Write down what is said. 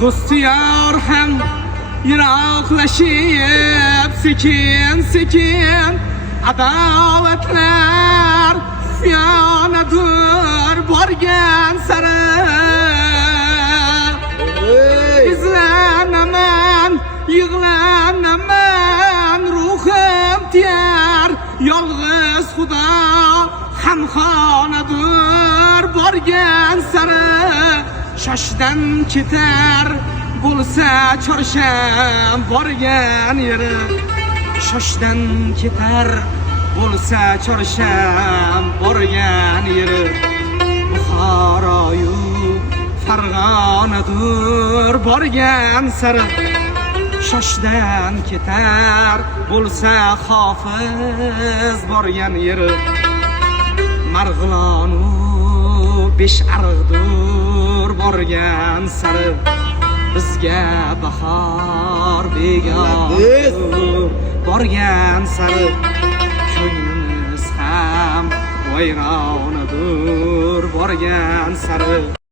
Dostiyar hem yiraklaşıp sekin sekin adaletler fiyanedir borgen sarı izlenemen yığlenemen ruhum diyer yalnız Huda hamxonadir borgen sarı şaşdan keter bo'lsa çarşam borgan yeri shoshdan ketar bo'lsa çarşam borgan yeri Buxoroyu Farg'onadir borgan sari shoshdan ketar bo'lsa Hofiz borgan yeri Marg'ilonu Beshariqdir borgan sari bizga bahor begona borgan sari ko'nglimiz ham vayronadir borgan sari